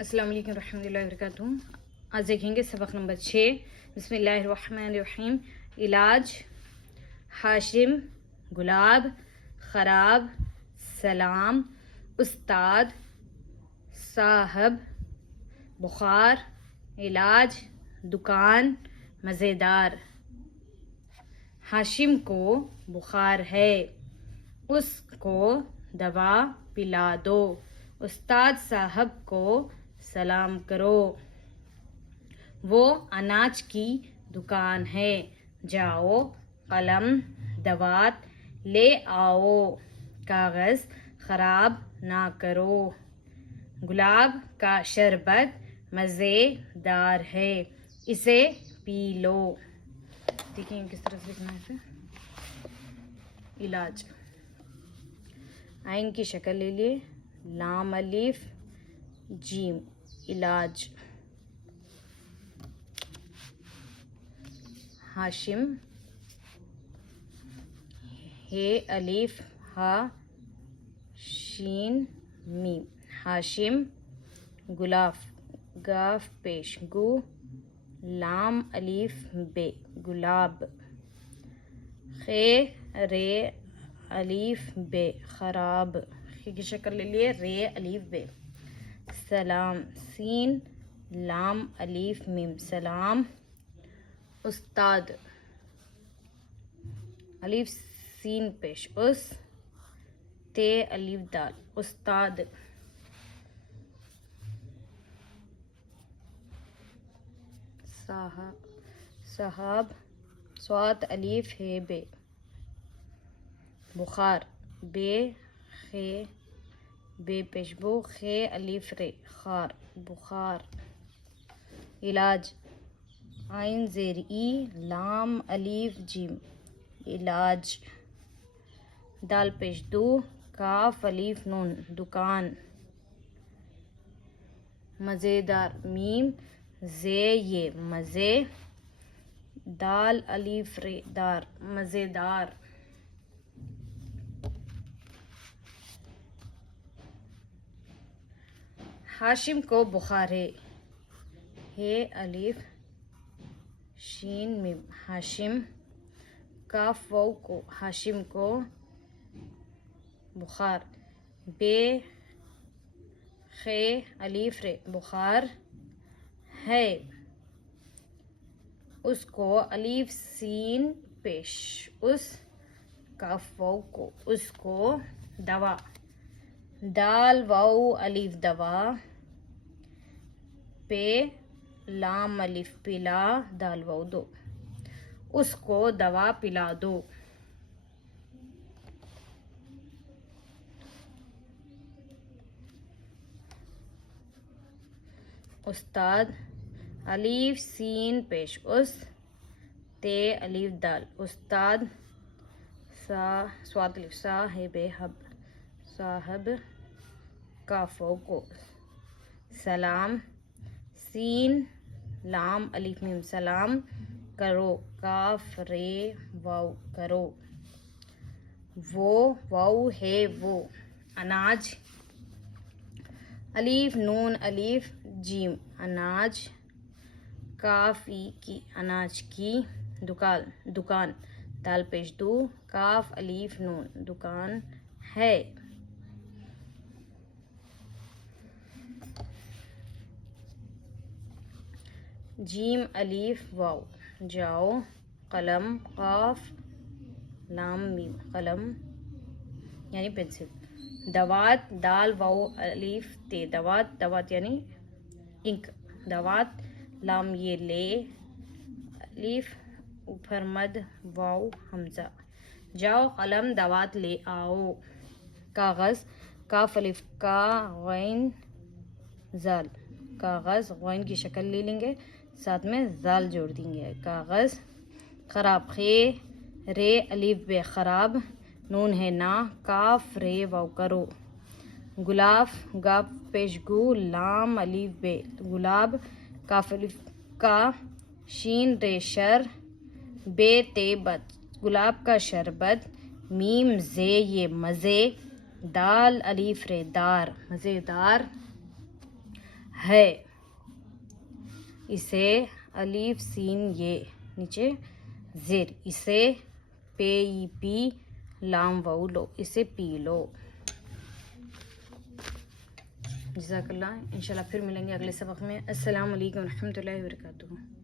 السلام علیکم ورحمۃ اللہ وبرکاتہ۔ آج دیکھیں گے سبق نمبر 6۔ بسم اللہ الرحمن الرحیم۔ علاج: ہاشم، گلاب، خراب، سلام، استاد، صاحب، بخار، علاج، دکان، مزیدار۔ ہاشم کو بخار ہے، اس کو دوا پلا دو۔ استاد صاحب کو سلام کرو، وہ اناج کی دکان ہے۔ جاؤ قلم دوات لے آؤ، کاغذ خراب نہ کرو۔ گلاب کا شربت مزے دار ہے، اسے پی لو۔ دیکھیں کس طرح سے لکھنا ہے۔ علاج: عین کی شکل لے لیے، لام الف جیم، علاج۔ ہاشم، ہے الف ہا شین میم، ہاشم۔ گلاف، گاف پیش گو، لام الف بے، گلاب۔ خے رے الف بے، خراب، خے کی شکل لے لیے، رے الف بے۔ سلام، سین لام الف میم، سلام۔ استاد، الف سین پیش اس، تے الف دال، استاد۔ صاحب، صاد الف ہے بے، بخار، بے خے بے پیش بو، خے الف رے، خار، بخار۔ علاج: عین زیر ای لام الف جیم، علاج۔ دال پیش دو، کاف الف نون، دکان۔ مزیدار، میم زے یہ، مزے، دال الف رے دار، مزیدار۔ ہاشم کو بخار ہے الف شین میم، ہاشم۔ کاف واو کو، ہاشم کو بخار، بے خے الف رے، بخار ہے، اس کو الف سین پیش اس، کاف واو کو، اس کو دوا، دال واو الف دوا، پے لام الف پلا، دال واو دو، اس کو دوا پلا دو۔ استاد، الف سین پیش اس، تے الف دال، استاد۔ صاد الف صاحب حب، صاحب، کاف واو کو، سلام، سین لام الف میم، سلام کرو، کاف رے واو، کرو۔ وہ واو ہے وہ، اناج۔ الف نون الف جیم، اناج۔ کاف ای کی، اناج کی، دکان، دال پیش دو، کاف الف نون، دکان ہے۔ جیم الف واو، جاؤ قلم، قاف لام میم، قلم یعنی پینسل۔ دوات، دال واو الف تے، دوات، دوات یعنی انک، دوات، لام یہ لے، الف اوپر مد، واو حمزہ۔ جاؤ قلم دوات لے آؤ۔ کاغذ، کاف الف کا غین زال، کاغذ، غین کی شکل لے لیں گے، ساتھ میں زال جوڑ دیں گے، کاغذ۔ خراب، خے رے الف بے، خراب، نون ہے نا، کاف رے واو، کرو۔ گلاف، گاف پیش گو، لام الف بے، گلاب۔ کاف الف کا، شین رے شر، بے تے بد، گلاب کا شربت۔ میم زے یہ، مزے، دال الف رے دار، مزیدار۔ ہے. اسے الف سین یہ نیچے زیر. اسے پے ای پی لام واؤ لو. اسے پی لو. جزاک اللہ. انشاءاللہ پھر ملیں گے اگلے سبق میں. السلام علیکم و رحمۃ اللہ وبرکاتہ.